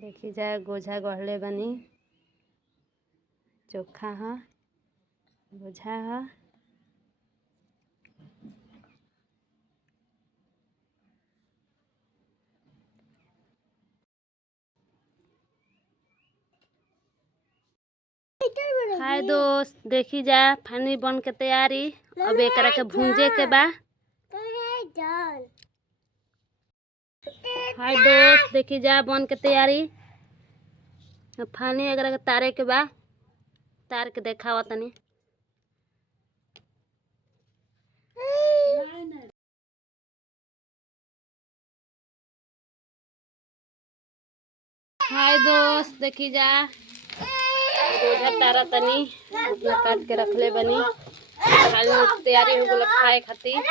देखी जाए गोझा गढ़ले बनी। चोखा है, गोझा है। हाय दोस्त, देखी जा फानी बन के तैयारी। अब एकरा के भूंजे के बा। हाय दोस्त, देखी जा बन के तैयारी। अब फानी एकरा के तारे के बा। तार के देखावा तनी। हाय दोस्त, देखी जा गोझा तारा तनी। अपना काट के रखले बनी। खाने तैयारी हो गल खाए खातिर।